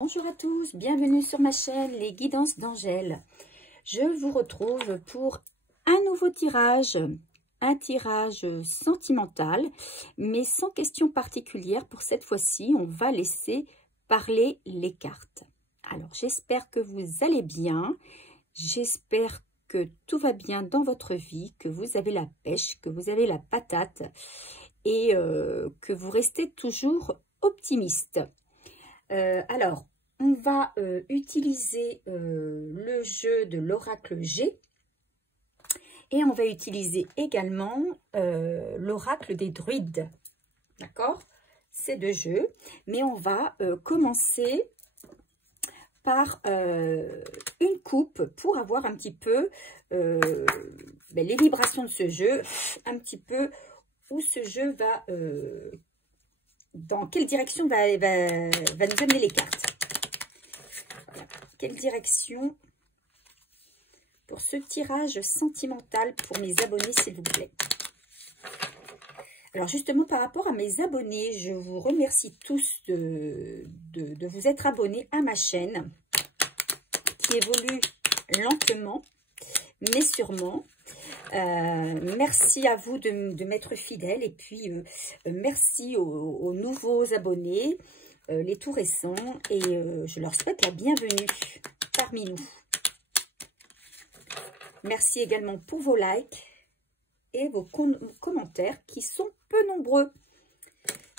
Bonjour à tous, bienvenue sur ma chaîne Les Guidances d'Angèle. Je vous retrouve pour un nouveau tirage, un tirage sentimental, mais sans question particulière. Pour cette fois-ci, on va laisser parler les cartes. Alors, j'espère que vous allez bien, j'espère que tout va bien dans votre vie, que vous avez la pêche, que vous avez la patate et que vous restez toujours optimiste. Alors, on va utiliser le jeu de l'oracle G et on va utiliser également l'oracle des druides. D'accord? Ces deux jeux, mais on va commencer par une coupe pour avoir un petit peu les vibrations de ce jeu, un petit peu où ce jeu va... dans quelle direction va nous amener les cartes. Voilà. Quelle direction pour ce tirage sentimental pour mes abonnés, s'il vous plaît. Alors justement, par rapport à mes abonnés, je vous remercie tous de vous être abonnés à ma chaîne qui évolue lentement, mais sûrement. Merci à vous de m'être fidèles et puis merci aux nouveaux abonnés, les tout récents, et je leur souhaite la bienvenue parmi nous. Merci également pour vos likes et vos commentaires qui sont peu nombreux.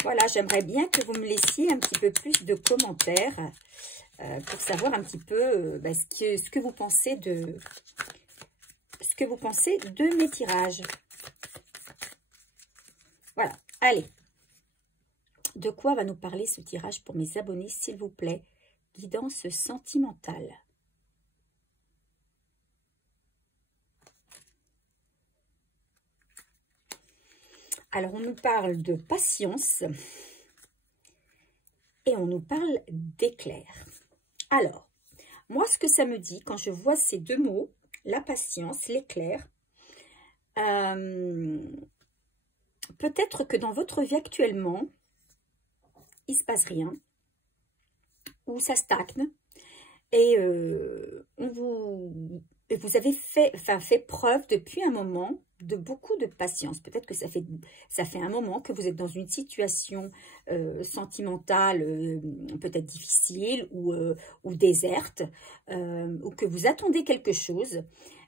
Voilà, j'aimerais bien que vous me laissiez un petit peu plus de commentaires pour savoir un petit peu ce que vous pensez de... que vous pensez de mes tirages. Voilà, allez. De quoi va nous parler ce tirage pour mes abonnés, s'il vous plaît? Guidance sentimentale. Alors, on nous parle de patience et on nous parle d'éclair. Alors, moi, ce que ça me dit quand je vois ces deux mots, la patience, l'éclair, peut-être que dans votre vie actuellement, il ne se passe rien, ou ça stagne, et vous avez fait preuve depuis un moment de beaucoup de patience. Peut-être que ça fait un moment que vous êtes dans une situation sentimentale peut-être difficile ou déserte, ou que vous attendez quelque chose.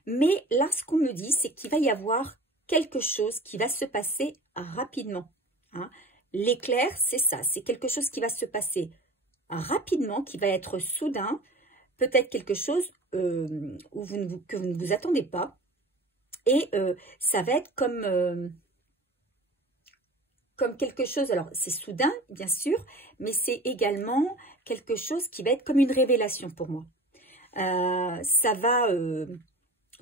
Mais là, ce qu'on me dit, c'est qu'il va y avoir quelque chose qui va se passer rapidement. Hein. L'éclair, c'est ça, c'est quelque chose qui va se passer rapidement, qui va être soudain, peut-être quelque chose que vous ne vous attendez pas. Et ça va être comme quelque chose, alors c'est soudain, bien sûr, mais c'est également quelque chose qui va être comme une révélation pour moi.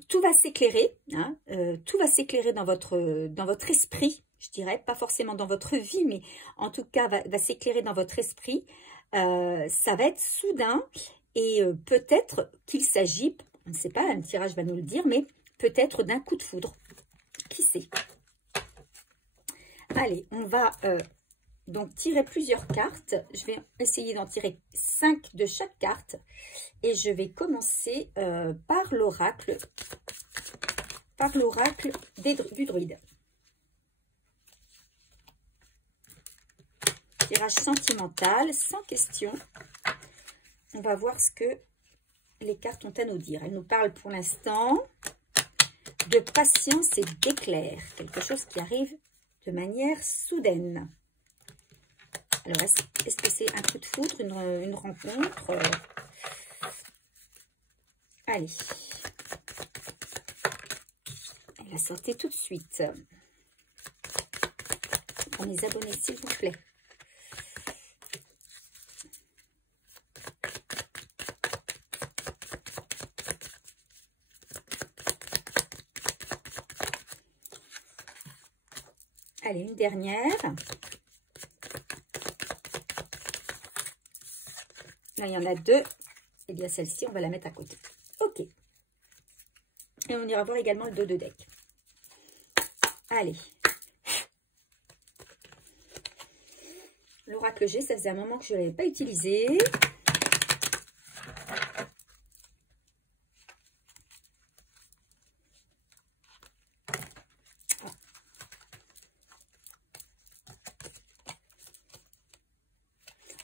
Tout va s'éclairer, hein, tout va s'éclairer dans votre esprit, je dirais, pas forcément dans votre vie, mais en tout cas va s'éclairer dans votre esprit. Ça va être soudain et peut-être qu'il s'agit, on ne sait pas, le tirage va nous le dire, mais peut-être d'un coup de foudre. Qui sait? Allez, on va donc tirer plusieurs cartes. Je vais essayer d'en tirer 5 de chaque carte. Et je vais commencer par l'oracle du druide. Tirage sentimental, sans question. On va voir ce que les cartes ont à nous dire. Elles nous parlent pour l'instant de patience et d'éclair. Quelque chose qui arrive de manière soudaine. Alors, est-ce que c'est un coup de foudre, une rencontre? Allez. Elle a sauté tout de suite. Pour mes abonnés, s'il vous plaît. Allez, une dernière. Là, il y en a deux. Et bien, celle-ci, on va la mettre à côté. OK. Et on ira voir également le dos de deck. Allez. L'oracle G, ça faisait un moment que je ne l'avais pas utilisé.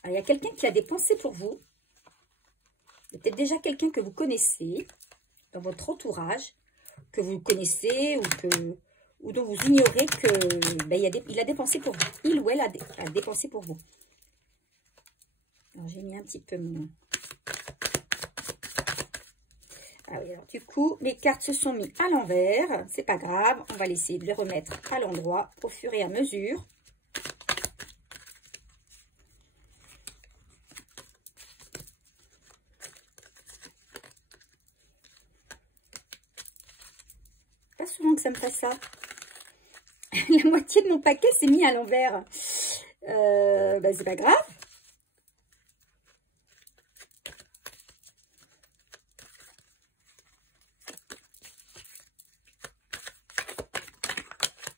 Alors, il y a quelqu'un qui a des pensées pour vous. Peut-être déjà quelqu'un que vous connaissez dans votre entourage, que vous connaissez ou dont vous ignorez que ben, il a des pensées pour vous. Il ou elle a des pensées pour vous. Alors, j'ai mis un petit peu mon... Ah oui, alors du coup, les cartes se sont mises à l'envers. C'est pas grave, on va essayer de les remettre à l'endroit au fur et à mesure. Pas souvent que ça me fait ça. La moitié de mon paquet s'est mis à l'envers. Ben, c'est pas grave.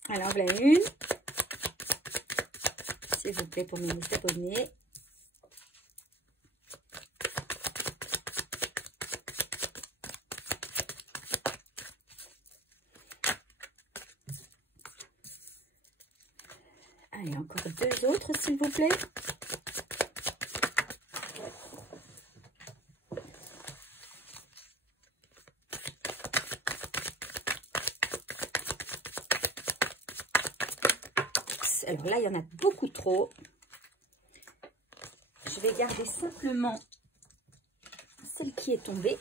Alors, voilà une. S'il vous plaît, pour mes abonnés. Allez, encore deux autres, s'il vous plaît. Alors là, il y en a beaucoup trop. Je vais garder simplement celle qui est tombée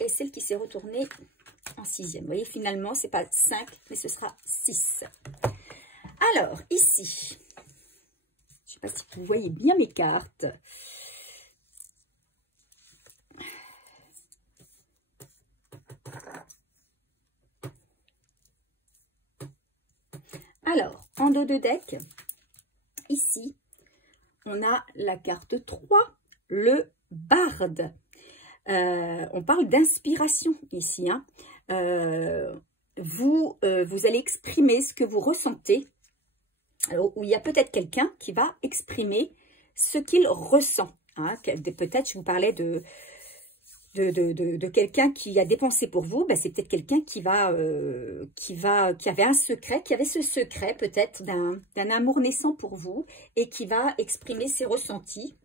et celle qui s'est retournée en 6e. Vous voyez, finalement, c'est pas 5, mais ce sera 6. Alors, ici, je ne sais pas si vous voyez bien mes cartes. Alors, en dos de deck, ici, on a la carte 3, le barde. On parle d'inspiration ici. Hein. Vous allez exprimer ce que vous ressentez. Alors, où il y a peut-être quelqu'un qui va exprimer ce qu'il ressent. Hein. Peut-être, je vous parlais de quelqu'un qui a des pensées pour vous. Ben, c'est peut-être quelqu'un qui avait un secret, qui avait ce secret peut-être d'un amour naissant pour vous et qui va exprimer ses ressentis.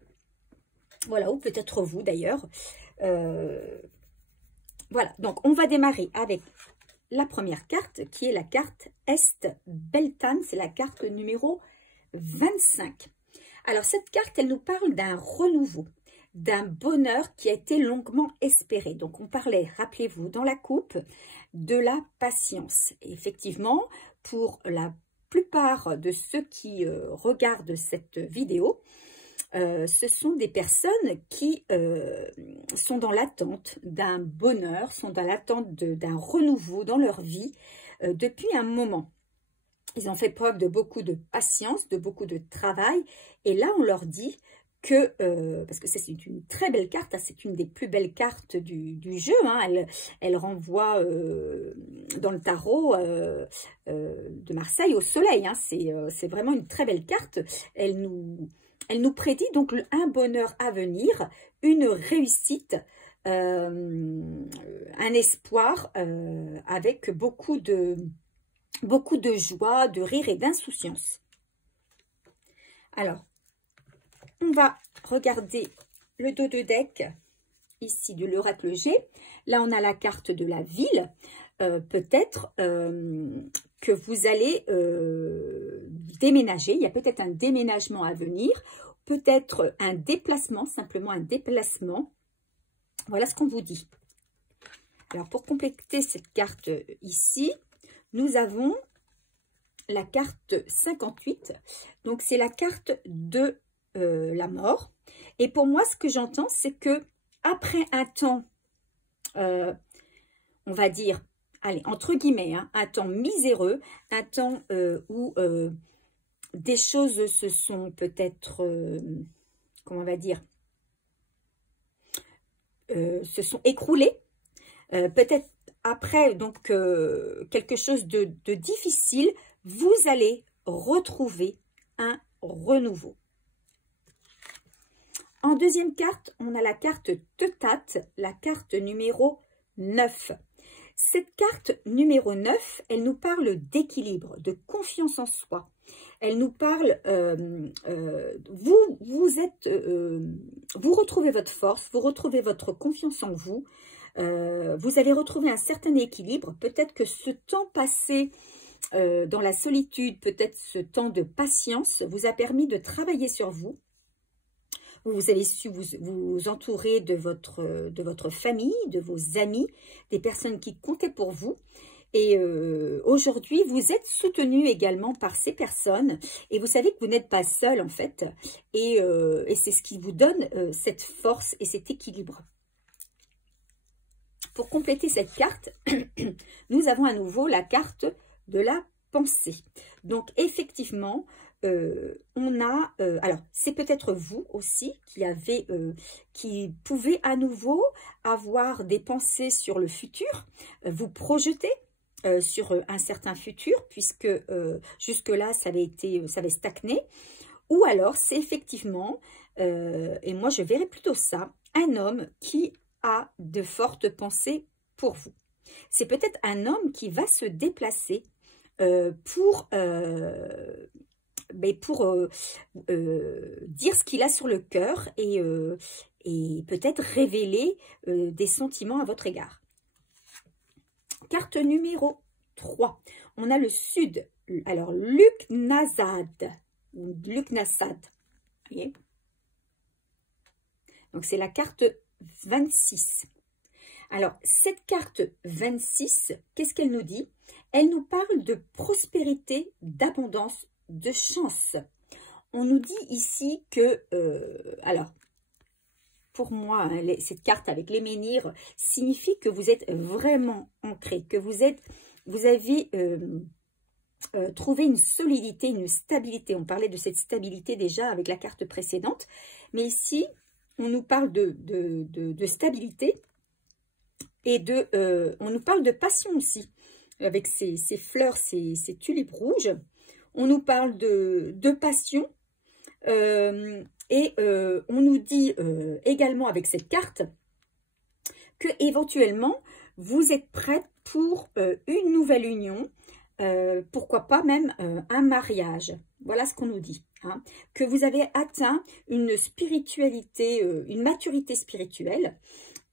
Voilà, ou peut-être vous d'ailleurs. Voilà, donc on va démarrer avec la première carte qui est la carte Est Beltane, c'est la carte numéro 25. Alors cette carte, elle nous parle d'un renouveau, d'un bonheur qui a été longuement espéré. Donc on parlait, rappelez-vous, dans la coupe, de la patience. Et effectivement, pour la plupart de ceux qui regardent cette vidéo, ce sont des personnes qui sont dans l'attente d'un bonheur, sont dans l'attente d'un renouveau dans leur vie depuis un moment. Ils ont fait preuve de beaucoup de patience, de beaucoup de travail. Et là, on leur dit que, parce que c'est une très belle carte, hein, c'est une des plus belles cartes du jeu. Hein, elle renvoie dans le tarot de Marseille au soleil. Hein, c'est vraiment une très belle carte. Elle nous prédit donc un bonheur à venir, une réussite, un espoir avec beaucoup de joie, de rire et d'insouciance. Alors, on va regarder le dos de deck ici de l'oracle G. Là, on a la carte de la ville. Peut-être que vous allez déménager. Il y a peut-être un déménagement à venir. Peut-être un déplacement, simplement un déplacement. Voilà ce qu'on vous dit. Alors, pour compléter cette carte ici, nous avons la carte 58. Donc, c'est la carte de la mort. Et pour moi, ce que j'entends, c'est que après un temps, on va dire, allez, entre guillemets, hein, un temps miséreux, un temps où des choses se sont peut-être, comment on va dire, se sont écroulées. Peut-être après donc quelque chose de difficile, vous allez retrouver un renouveau. En deuxième carte, on a la carte Teutate, la carte numéro 9. Cette carte numéro 9, elle nous parle d'équilibre, de confiance en soi. Elle nous parle, vous retrouvez votre force, vous retrouvez votre confiance en vous, vous avez retrouvé un certain équilibre. Peut-être que ce temps passé dans la solitude, peut-être ce temps de patience, vous a permis de travailler sur vous. Vous avez su vous entourer de votre famille, de vos amis, des personnes qui comptaient pour vous. Et aujourd'hui, vous êtes soutenu également par ces personnes. Et vous savez que vous n'êtes pas seul en fait. Et c'est ce qui vous donne cette force et cet équilibre. Pour compléter cette carte, nous avons à nouveau la carte de la pensée. Donc effectivement, on a, alors c'est peut-être vous aussi qui pouvez à nouveau avoir des pensées sur le futur, vous projeter sur un certain futur, puisque jusque-là ça avait stagné, ou alors c'est effectivement, et moi je verrais plutôt ça, un homme qui a de fortes pensées pour vous. C'est peut-être un homme qui va se déplacer pour dire ce qu'il a sur le cœur et peut-être révéler des sentiments à votre égard. Carte numéro 3. On a le sud. Alors, Lughnasadh. Lughnasadh. Vous voyez? Donc, c'est la carte 26. Alors, cette carte 26, qu'est-ce qu'elle nous dit? Elle nous parle de prospérité, d'abondance, de chance. On nous dit ici que, alors, pour moi, hein, cette carte avec les menhirs signifie que vous êtes vraiment ancré, que vous avez trouvé une solidité, une stabilité. On parlait de cette stabilité déjà avec la carte précédente, mais ici, on nous parle de stabilité et on nous parle de passion aussi, avec ces fleurs, ces tulipes rouges. On nous parle de passion. On nous dit également avec cette carte que éventuellement vous êtes prête pour une nouvelle union, pourquoi pas même un mariage. Voilà ce qu'on nous dit, hein. Que vous avez atteint une spiritualité, une maturité spirituelle,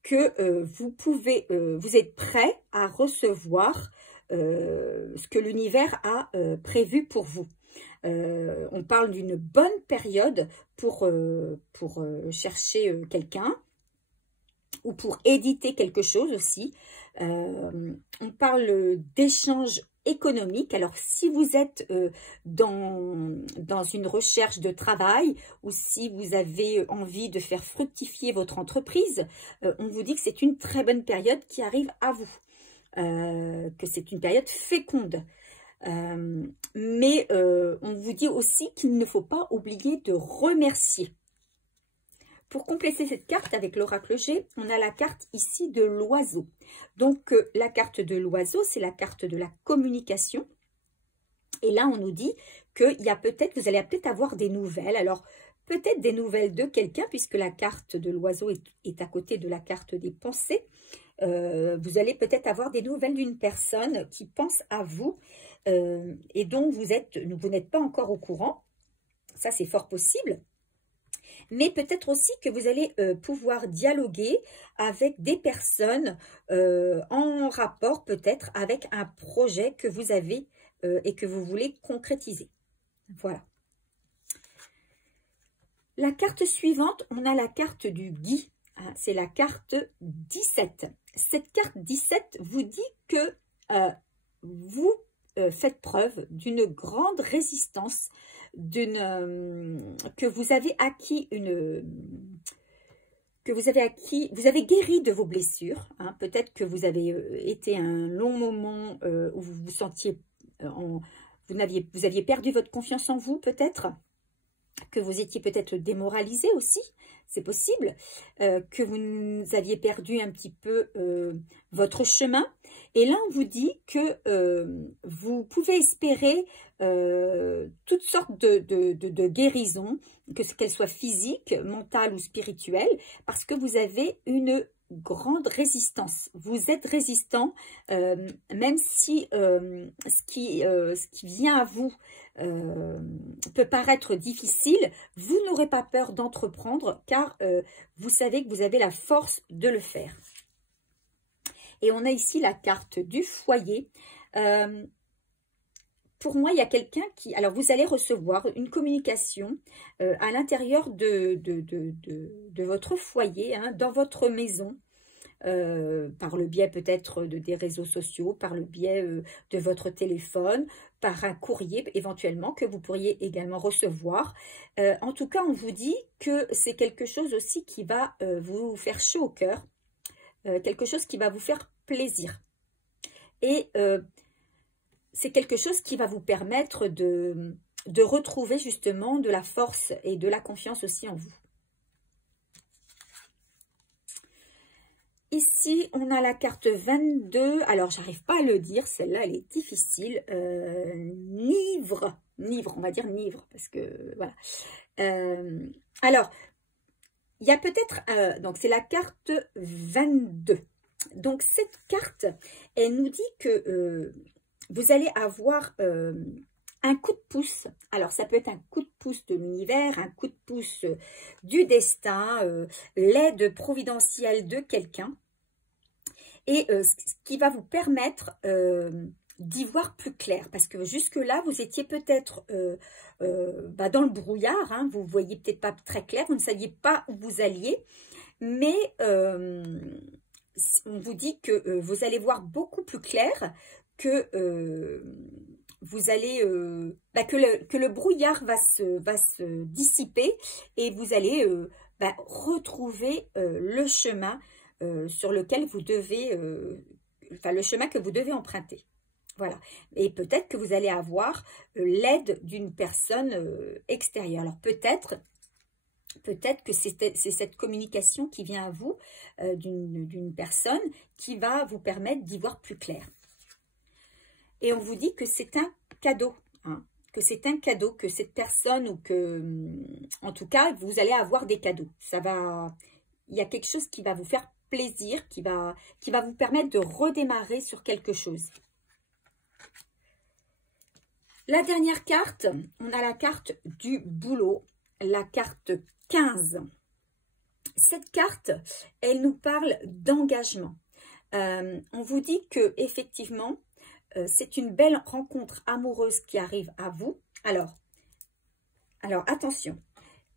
que vous êtes prêt à recevoir ce que l'univers a prévu pour vous. On parle d'une bonne période pour chercher quelqu'un ou pour éditer quelque chose aussi. On parle d'échanges économiques. Alors, si vous êtes dans une recherche de travail ou si vous avez envie de faire fructifier votre entreprise, on vous dit que c'est une très bonne période qui arrive à vous, que c'est une période féconde. Mais on vous dit aussi qu'il ne faut pas oublier de remercier. Pour compléter cette carte avec l'oracle G, on a la carte ici de l'oiseau. Donc la carte de l'oiseau, c'est la carte de la communication. Et là, on nous dit que vous allez peut-être avoir des nouvelles. Alors, peut-être des nouvelles de quelqu'un, puisque la carte de l'oiseau est à côté de la carte des pensées. Vous allez peut-être avoir des nouvelles d'une personne qui pense à vous et dont vous n'êtes pas encore au courant. Ça, c'est fort possible. Mais peut-être aussi que vous allez pouvoir dialoguer avec des personnes en rapport peut-être avec un projet que vous avez et que vous voulez concrétiser. Voilà. La carte suivante, on a la carte du gui. Hein, c'est la carte 17. Cette carte 17 vous dit que vous faites preuve d'une grande résistance, que vous avez acquis vous avez guéri de vos blessures. Hein. Peut-être que vous avez été un long moment où vous vous sentiez, vous aviez perdu votre confiance en vous, peut-être. Que vous étiez peut-être démoralisé aussi, c'est possible, que vous aviez perdu un petit peu votre chemin. Et là, on vous dit que vous pouvez espérer toutes sortes de guérisons, qu'elles soient physiques, mentales ou spirituelles, parce que vous avez une grande résistance. Vous êtes résistant, même si ce qui vient à vous peut paraître difficile, vous n'aurez pas peur d'entreprendre car vous savez que vous avez la force de le faire. Et on a ici la carte du foyer. Pour moi, il y a quelqu'un qui... Alors, vous allez recevoir une communication à l'intérieur de votre foyer, hein, dans votre maison, par le biais peut-être des réseaux sociaux, par le biais de votre téléphone, par un courrier éventuellement que vous pourriez également recevoir. En tout cas, on vous dit que c'est quelque chose aussi qui va vous faire chaud au cœur, quelque chose qui va vous faire plaisir. Et c'est quelque chose qui va vous permettre de retrouver justement de la force et de la confiance aussi en vous. Ici, on a la carte 22. Alors, j'arrive pas à le dire. Celle-là, elle est difficile. Nivre. Nivre, on va dire nivre. Parce que, voilà. Alors, il y a peut-être... donc, c'est la carte 22. Donc, cette carte, elle nous dit que vous allez avoir un coup de pouce. Alors, ça peut être un coup de pouce de l'univers, un coup de pouce du destin, l'aide providentielle de quelqu'un. Et ce qui va vous permettre d'y voir plus clair. Parce que jusque-là, vous étiez peut-être dans le brouillard. Hein, vous ne voyez peut-être pas très clair. Vous ne saviez pas où vous alliez. Mais on vous dit que vous allez voir beaucoup plus clair, que vous allez que le brouillard va se dissiper et vous allez retrouver le chemin sur lequel vous devez, le chemin que vous devez emprunter. Voilà. Et peut-être que vous allez avoir l'aide d'une personne extérieure. Alors peut-être que c'est cette communication qui vient à vous d'une personne qui va vous permettre d'y voir plus clair. Et on vous dit que c'est un cadeau, hein, que c'est un cadeau, que cette personne ou que, en tout cas, vous allez avoir des cadeaux. Il y a quelque chose qui va vous faire plaisir, qui va vous permettre de redémarrer sur quelque chose. La dernière carte, on a la carte du boulot, la carte 15. Cette carte, elle nous parle d'engagement. On vous dit que effectivement, c'est une belle rencontre amoureuse qui arrive à vous. Alors attention,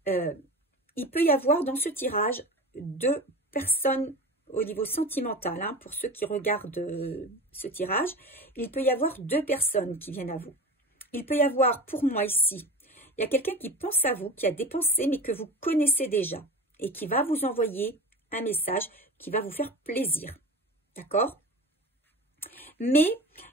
il peut y avoir dans ce tirage 2 personnes au niveau sentimental, hein, pour ceux qui regardent ce tirage, il peut y avoir 2 personnes qui viennent à vous. Il peut y avoir, pour moi ici, il y a quelqu'un qui pense à vous, qui a des pensées, mais que vous connaissez déjà, et qui va vous envoyer un message qui va vous faire plaisir. D'accord? Mais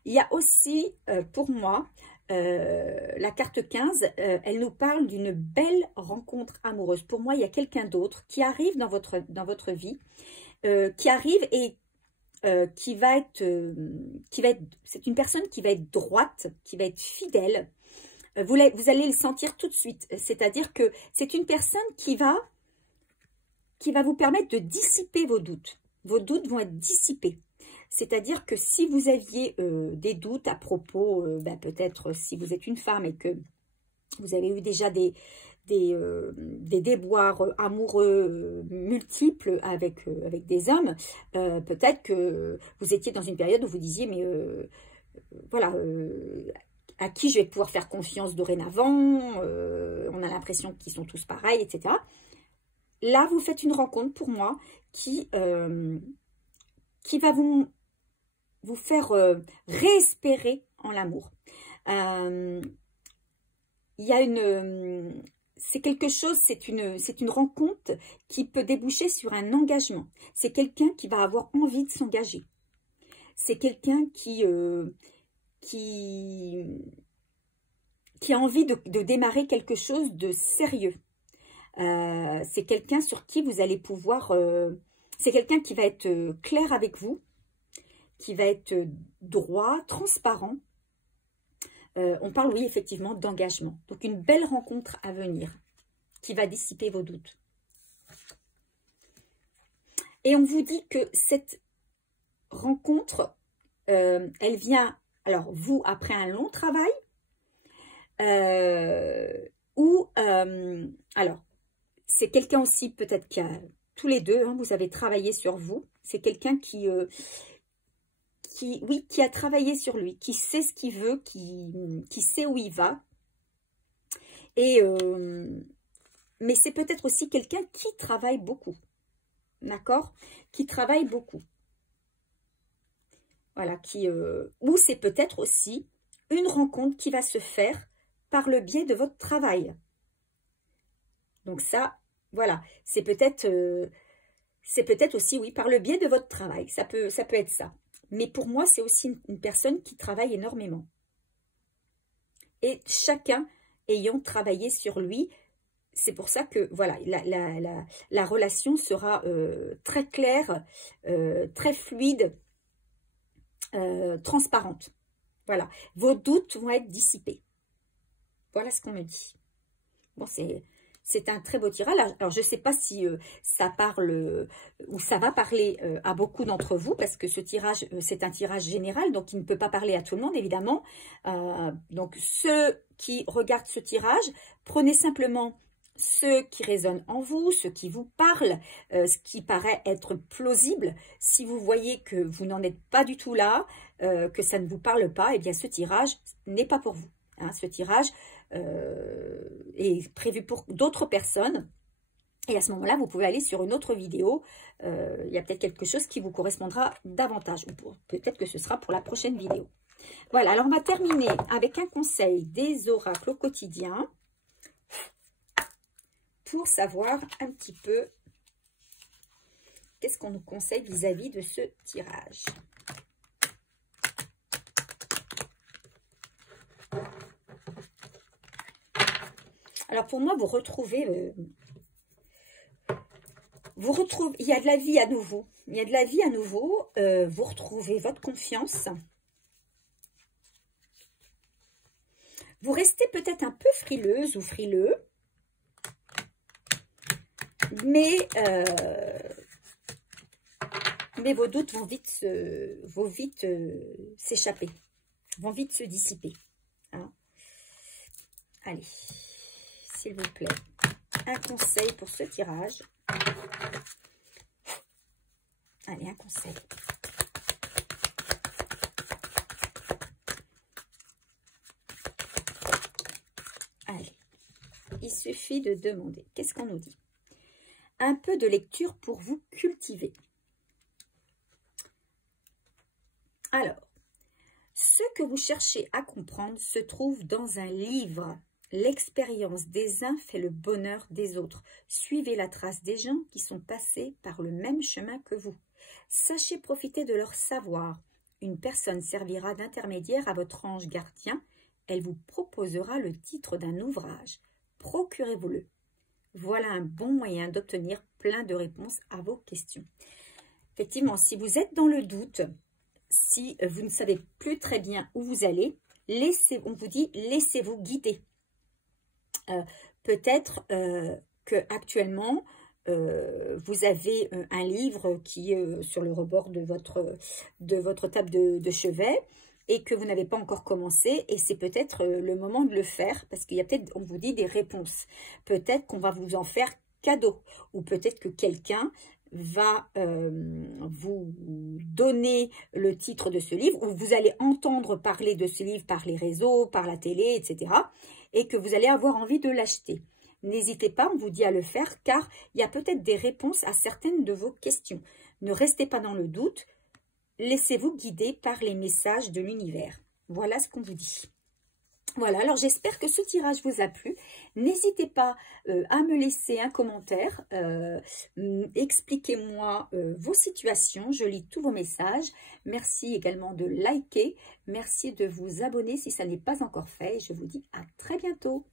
il y a aussi, pour moi, la carte 15, elle nous parle d'une belle rencontre amoureuse. Pour moi, il y a quelqu'un d'autre qui arrive dans votre vie, qui arrive et qui va être, c'est une personne qui va être droite, qui va être fidèle. Vous allez le sentir tout de suite. C'est-à-dire que c'est une personne qui va vous permettre de dissiper vos doutes. Vos doutes vont être dissipés. C'est-à-dire que si vous aviez des doutes à propos, peut-être si vous êtes une femme et que vous avez eu déjà des déboires amoureux multiples avec des hommes, peut-être que vous étiez dans une période où vous disiez, mais voilà, à qui je vais pouvoir faire confiance dorénavant, on a l'impression qu'ils sont tous pareils, etc. Là, vous faites une rencontre pour moi qui va vous faire réespérer en l'amour. Il y a c'est quelque chose, c'est une rencontre qui peut déboucher sur un engagement. C'est quelqu'un qui va avoir envie de s'engager. C'est quelqu'un qui a envie de démarrer quelque chose de sérieux. C'est quelqu'un sur qui vous allez pouvoir... c'est quelqu'un qui va être clair avec vous, qui va être droit, transparent. On parle, oui, effectivement, d'engagement. Donc, une belle rencontre à venir qui va dissiper vos doutes. Et on vous dit que cette rencontre, elle vient, alors vous, après un long travail, alors, c'est quelqu'un aussi peut-être qui a, tous les deux, hein, vous avez travaillé sur vous. C'est quelqu'un qui a travaillé sur lui, qui sait ce qu'il veut, qui sait où il va. Et, mais c'est peut-être aussi quelqu'un qui travaille beaucoup. D'accord? Qui travaille beaucoup. Voilà, ou c'est peut-être aussi une rencontre qui va se faire par le biais de votre travail. Donc ça, voilà, c'est peut-être aussi, oui, par le biais de votre travail. Ça peut être ça. Mais pour moi, c'est aussi une personne qui travaille énormément. Et chacun ayant travaillé sur lui, c'est pour ça que, voilà, la relation sera très claire, très fluide, transparente. Voilà, vos doutes vont être dissipés. Voilà ce qu'on me dit. Bon, c'est un très beau tirage. Alors, je ne sais pas si ça parle ou ça va parler à beaucoup d'entre vous, parce que ce tirage, c'est un tirage général, donc il ne peut pas parler à tout le monde, évidemment. Donc, ceux qui regardent ce tirage, prenez simplement ceux qui résonnent en vous, ceux qui vous parlent, ce qui paraît être plausible. Si vous voyez que vous n'en êtes pas du tout là, que ça ne vous parle pas, eh bien ce tirage n'est pas pour vous. Hein, ce tirage est prévu pour d'autres personnes. Et à ce moment-là, vous pouvez aller sur une autre vidéo. Il y a peut-être quelque chose qui vous correspondra davantage. Ou peut-être que ce sera pour la prochaine vidéo. Voilà, alors on va terminer avec un conseil des oracles au quotidien. Pour savoir un petit peu qu'est-ce qu'on nous conseille vis-à-vis de ce tirage. Alors pour moi, vous retrouvez, il y a de la vie à nouveau. Il y a de la vie à nouveau. Vous retrouvez votre confiance. Vous restez peut-être un peu frileuse ou frileux. Mais vos doutes vont vite s'échapper, vont vite se dissiper. Hein. Allez, s'il vous plaît, un conseil pour ce tirage. Allez, un conseil. Allez, il suffit de demander. Qu'est-ce qu'on nous dit? Un peu de lecture pour vous cultiver. Alors, ce que vous cherchez à comprendre se trouve dans un livre. L'expérience des uns fait le bonheur des autres. Suivez la trace des gens qui sont passés par le même chemin que vous. Sachez profiter de leur savoir. Une personne servira d'intermédiaire à votre ange gardien. Elle vous proposera le titre d'un ouvrage. Procurez-vous-le. Voilà un bon moyen d'obtenir plein de réponses à vos questions. Effectivement, si vous êtes dans le doute, si vous ne savez plus très bien où vous allez, on vous dit laissez-vous guider. Peut-être qu'actuellement, vous avez un livre qui est sur le rebord de votre table de chevet et que vous n'avez pas encore commencé, et c'est peut-être le moment de le faire, parce qu'il y a peut-être, on vous dit, des réponses. Peut-être qu'on va vous en faire cadeau, ou peut-être que quelqu'un va vous donner le titre de ce livre, ou vous allez entendre parler de ce livre par les réseaux, par la télé, etc., et que vous allez avoir envie de l'acheter. N'hésitez pas, on vous dit à le faire, car il y a peut-être des réponses à certaines de vos questions. Ne restez pas dans le doute. Laissez-vous guider par les messages de l'univers. Voilà ce qu'on vous dit. Voilà, alors j'espère que ce tirage vous a plu. N'hésitez pas à me laisser un commentaire. Expliquez-moi vos situations. Je lis tous vos messages. Merci également de liker. Merci de vous abonner si ça n'est pas encore fait. Et je vous dis à très bientôt.